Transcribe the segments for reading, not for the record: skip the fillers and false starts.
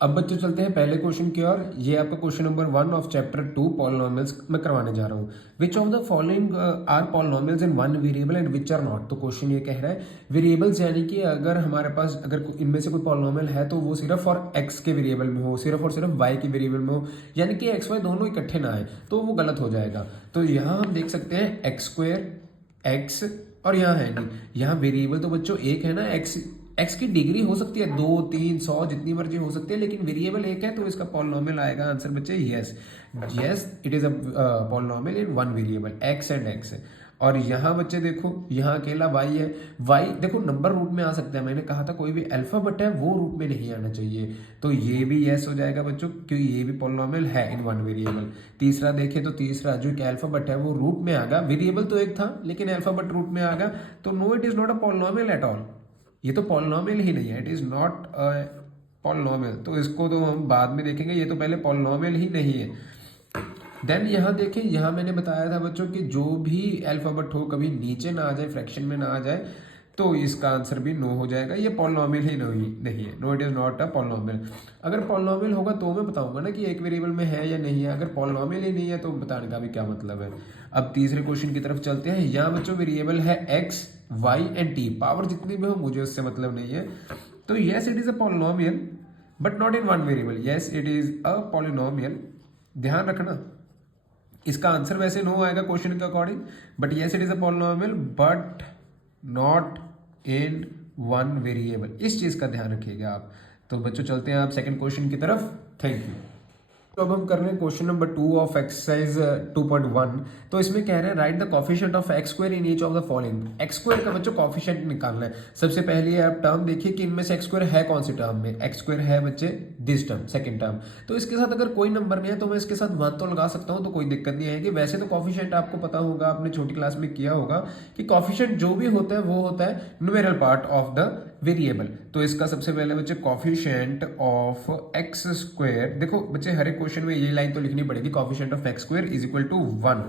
अब बच्चों चलते हैं पहले क्वेश्चन की ओर। ये आपका question number 1 of chapter 2 polynomials में करवाने जा रहा हूँ। Which of the following are polynomials in one variable and which are not. तो क्वेश्चन ये कह रहा है वेरिएबल्स यानी कि अगर हमारे पास अगर इनमें से कोई पॉलिनॉमियल है तो वो सिर्फ और एक्स के वेरिएबल में हो, सिर्फ और सिर्फ वाई के वेरिएबल में हो, यानी कि एक्स वाई दोनों इकट्ठे ना आए तो वो गलत हो जाएगा। तो यहाँ हम देख सकते हैं एक्स स्क्वेयर एक्स, और यहाँ है नहीं, यहाँ वेरिएबल तो बच्चों एक है ना, एक्स की डिग्री हो सकती है 2 3 100 जितनी मर्जी हो सकती है, लेकिन वेरिएबल एक है तो इसका पॉलिनॉमियल आएगा आंसर बच्चे yes. Yes it is a polynomial in one variable x and x. और यहाँ बच्चे देखो यहाँ अकेला वाई है, वाई देखो नंबर रूप में आ सकता है, मैंने कहा था कोई भी अल्फाबेट है वो रूप में नहीं आना चाहिए, तो ये भी यस हो जाएगा बच्चों क्योंकि ये भी पॉलिनॉमियल है इन वन वेरिएबल। तीसरा देखें तो तीसरा जो कि अल्फाबेट है वो रूट में आ गया, वेरिएबल तो एक था लेकिन अल्फाबेट रूट में आ गया, तो no it is not a polynomial at all, ये तो पॉलिनॉमियल ही नहीं है, इट इज नॉट पॉलिनॉमियल। तो इसको तो हम बाद में देखेंगे, ये तो पहले पॉलिनॉमियल ही नहीं है। देन यहाँ देखें, यहाँ मैंने बताया था बच्चों कि जो भी अल्फाबेट हो कभी नीचे ना आ जाए, फ्रैक्शन में ना आ जाए, तो इसका आंसर भी नो हो जाएगा, ये पॉलिनॉमियल ही नहीं है, no it is not a polynomial. अगर पॉलिनॉमियल होगा तो मैं बताऊंगा ना कि एक वेरिएबल में है या नहीं है, अगर पॉलिनॉमियल ही नहीं है तो बताने का भी क्या मतलब है। अब तीसरे क्वेश्चन की तरफ चलते हैं। यहाँ बच्चों वेरिएबल है x y and t, power जितनी भी हो मुझे उससे मतलब नहीं है, तो yes it is a polynomial but not in one variable, yes it is a polynomial. ध्यान रखना इसका आंसर वैसे नो आएगा क्वेश्चन के according, but yes it is a polynomial but not in one variable, इस चीज का ध्यान रखिएगा आप। तो बच्चों चलते हैं आप सेकंड क्वेश्चन की तरफ। Thank you. तो अब हम कर रहे हैं क्वेश्चन नंबर 2 ऑफ एक्सरसाइज 2.1। तो इसमें कह रहे हैं right the coefficient of x square in each of the following. X square का बच्चों कॉफिशिएंट निकालना है। सबसे पहले आप टर्म देखिए कि इनमें से एक्स स्क्वायर है कौन सी टर्म में, एक्स स्क्वायर है बच्चे दिस टर्म सेकंड टर्म, तो इसके साथ अगर कोई नंबर नहीं है तो मैं इसके साथ 1 तो लगा सकता हूं, तो कोई दिक्कत नहीं आएगी। वैसे तो कॉफिशिएंट आपको पता होगा, आपने छोटी क्लास में किया होगा कि कॉफिशिएंट जो भी होता है वो होता है numeral part of the variable. तो इसका सबसे पहले बच्चे कॉफिशिएंट ऑफ एक्स स्क्वायर, देखो बच्चे हर एक क्वेश्चन में ये लाइन तो लिखनी पड़ेगी, coefficient of x square is equal to 1,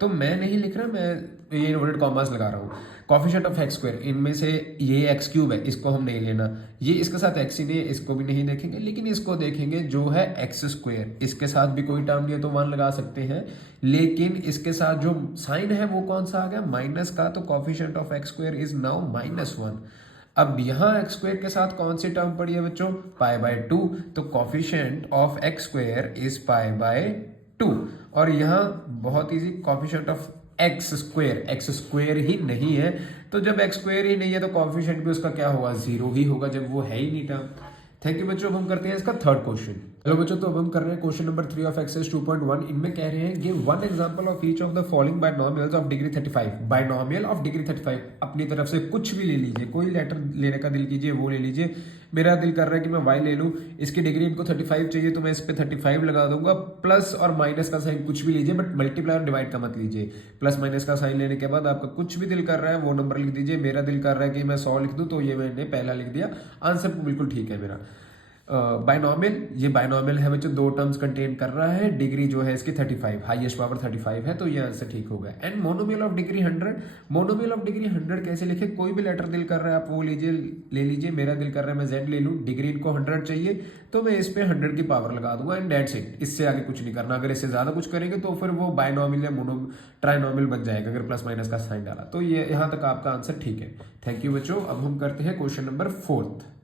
तो मैं नहीं लिख रहा, मैं ये इन्वर्टेड कॉमास लगा रहा हूँ। कॉफिशिएंट ऑफ एक्स स्क्वायर, इनमें से ये एक्स क्यूब है, इसको हम नहीं लेना, ये इसके साथ एक्स ही नहीं है, इसको भी नहीं देखेंगे, लेकिन इसको देखेंगे जो है एक्स स्क्वायर, इसके साथ भी कोई टर्म नहीं है तो 1 लगा सकते हैं, लेकिन इसके साथ जो साइन है वो कौन सा आ गया, माइनस का, तो coefficient of x square is now -1। अब यहाँ एक्स स्क्वायर के साथ कौन सी टर्म पड़ी है बच्चों, पाई बाय 2, तो coefficient of x square is pi by 2। और यहाँ बहुत easy, coefficient of x square ही नहीं है, तो जब एक्स स्क्वायर ही नहीं है तो कॉफिशिएंट भी उसका क्या होगा, 0 ही होगा, जब वो है ही नहीं टर्म। थैंक यू बच्चों। अब हम करते हैं इसका थर्ड क्वेश्चन। हेलो बच्चों, तो अब हम कर रहे हैं क्वेश्चन नंबर 3 ऑफ एक्सरसाइज 2.1। इनमें कह रहे हैं give one example of each of the following binomials of degree 35। Binomial of degree 35, अपनी तरफ से कुछ भी ले लीजिए, कोई लेटर लेने का दिल कीजिए वो ले लीजिए। मेरा दिल कर रहा है कि मैं y ले लूँ, इसकी डिग्री इनको 35 चाहिए तो मैं इस पे 35 लगा दूंगा। प्लस और माइनस का साइन कुछ भी लीजिए, बट मल्टीप्लाई और डिवाइड का मत लीजिए। प्लस माइनस का साइन लेने के बाद आपका कुछ भी दिल कर रहा है वो नंबर लिख दीजिए। मेरा दिल कर रहा है कि मैं 100 लिख दूं, तो ये मैंने पहला लिख दिया, आंसर बिल्कुल ठीक है मेरा। बायनॉमियल, ये बायनॉमियल है बच्चों, 2 टर्म्स कंटेन कर रहा है, डिग्री जो है इसकी 35, हाईएस्ट पावर 35 है, तो ये आंसर ठीक होगा। And monomial of degree 100, monomial of degree 100 कैसे लिखे, कोई भी लेटर दिल कर रहा है आप वो लीजिए, ले लीजिए। मेरा दिल कर रहा है मैं Z ले लूँ, डिग्री इनको 100 चाहिए तो मैं इस पे 100 की पावर लगा दूंगा एंड दैट्स इट, इससे आगे कुछ नहीं करना। अगर इससे ज्यादा कुछ करेंगे तो फिर वो बायनॉमियल या ट्राइनॉमियल बन जाएगा, अगर प्लस माइनस का साइन डाला। तो ये यहाँ तक आपका आंसर ठीक है। थैंक यू बच्चों। अब हम करते हैं क्वेश्चन नंबर 4।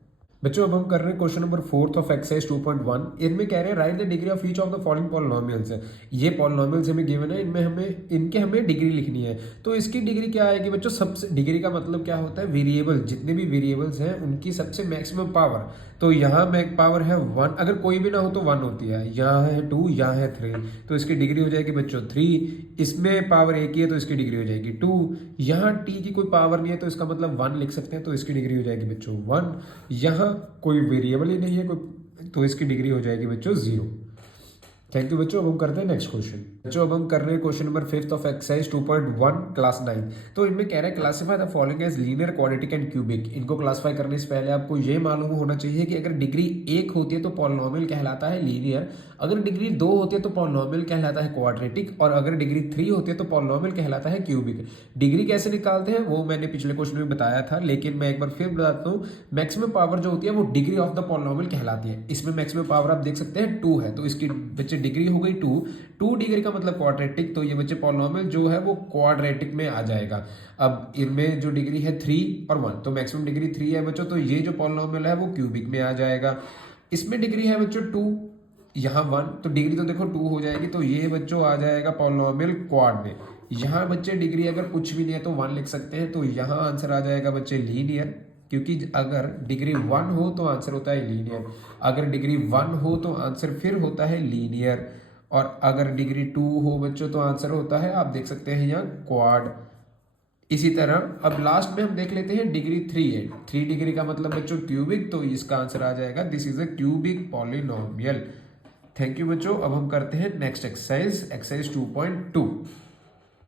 बच्चों अब हम कर रहे हैं क्वेश्चन नंबर 4 ऑफ एक्सरसाइज 2.1। इनमें कह रहे हैं right the degree of each of the following polynomials है। ये पॉलिनॉमियल्स हमें गिवन है, इनके हमें डिग्री लिखनी है। तो इसकी डिग्री क्या आएगी बच्चों, सबसे डिग्री का मतलब क्या होता है, वेरिएबल, जितने भी वेरिएबल्स हैं उनकी सबसे मैक्सिमम पावर। तो यहाँ में पावर है 1, अगर कोई भी ना हो तो 1 होती है, यहाँ है 2, यहाँ है 3, तो इसकी डिग्री हो जाएगी बच्चों 3। इसमें पावर 1 ही है तो इसकी डिग्री हो जाएगी 2। यहाँ t की कोई पावर नहीं है तो इसका मतलब 1 लिख सकते हैं, तो इसकी डिग्री हो जाएगी बच्चों 1। यहाँ कोई वेरिएबल ही नहीं है कोई, तो इसकी डिग्री हो जाएगी बच्चों 0। थैंक यू बच्चों। अब हम करते हैं नेक्स्ट क्वेश्चन। जो अब हम कर रहे हैं question number 5th of exercise 2.1 class 9। तो इनमें कह रहा है classify the following as linear, quadratic and cubic. इनको क्लासीफाई करने से पहले आपको ये मालूम होना चाहिए कि अगर डिग्री 1 होती है तो पॉलिनॉमियल कहलाता है लीनियर, अगर डिग्री 2 होती है तो पॉलिनॉमियल कहलाता है क्वाड्रेटिक, और अगर डिग्री 3 होती है तो पॉलिनॉमियल कहलाता है क्यूबिक। डिग्री कैसे निकालते हैं वो मैंने पिछले क्वेश्चन में बताया था, लेकिन मैं एक बार फिर बताता हूँ। मैक्सिमम पावर जो होती है वो डिग्री ऑफ द पॉलिनॉमियल कहलाती है। इसमें मैक्सिमम पावर आप देख सकते हैं 2 है, तो इसकी बच्चे डिग्री हो गई 2 डिग्री का मतलब क्वाड्रेटिक, तो ये बच्चे पॉलिनॉमियल जो है वो क्वाड्रेटिक में आ जाएगा। अब इनमें जो डिग्री है 3 और 1, तो मैक्सिमम डिग्री 3 है बच्चों, तो ये जो पॉलिनॉमियल है वो क्यूबिक में आ जाएगा। इसमें डिग्री है बच्चों 2, यहाँ 1, तो डिग्री तो देखो 2 हो जाएगी, तो ये बच्चों आ जाएगा पॉलिनॉमियल क्वाड में। यहाँ बच्चे डिग्री अगर कुछ भी नहीं है तो 1 लिख सकते हैं, तो यहाँ आंसर आ जाएगा बच्चे लीनियर, क्योंकि अगर डिग्री 1 हो तो आंसर होता है लीनियर, अगर डिग्री 1 हो तो आंसर फिर होता है लीनियर, और अगर डिग्री 2 हो बच्चों तो आंसर होता है, आप देख सकते हैं यहाँ क्वाड। इसी तरह अब लास्ट में हम देख लेते हैं डिग्री 3 है, 3 डिग्री का मतलब बच्चों क्यूबिक, तो इसका आंसर आ जाएगा this is a cubic polynomial. Thank you बच्चों। अब हम करते हैं नेक्स्ट एक्सरसाइज, एक्सरसाइज 2.2।